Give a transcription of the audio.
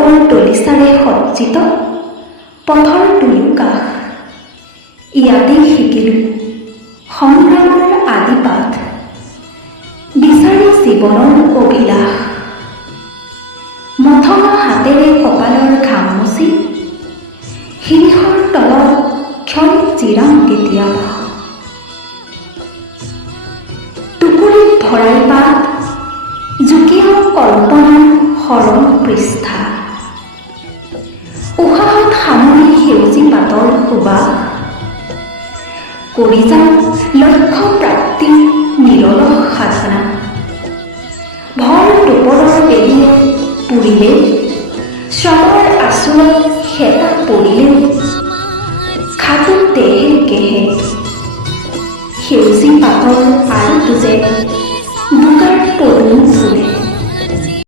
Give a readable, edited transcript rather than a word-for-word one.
পাতৰ দলিচাৰে সজ্জিত পথৰ দুয়োকাষ ইয়াতেই শিকিলোঁ সংগ্ৰামৰ আদি পাঠ, বিচাৰি জীৱনৰ অভিলাষ। মথঙা হাতেৰে কপালৰ ঘাম মুচি শিৰিষৰ তলত ক্ষণ জিৰাম কেতিয়াবা। টুকুৰিত ভৰাই পাত জুকিয়াও কল্পনাৰ সৰল পৃষ্ঠা, উশাহত সামৰি সেউজী পাতৰ সুবাস। কৰি যাওঁ লক্ষ্য প্ৰাপ্ত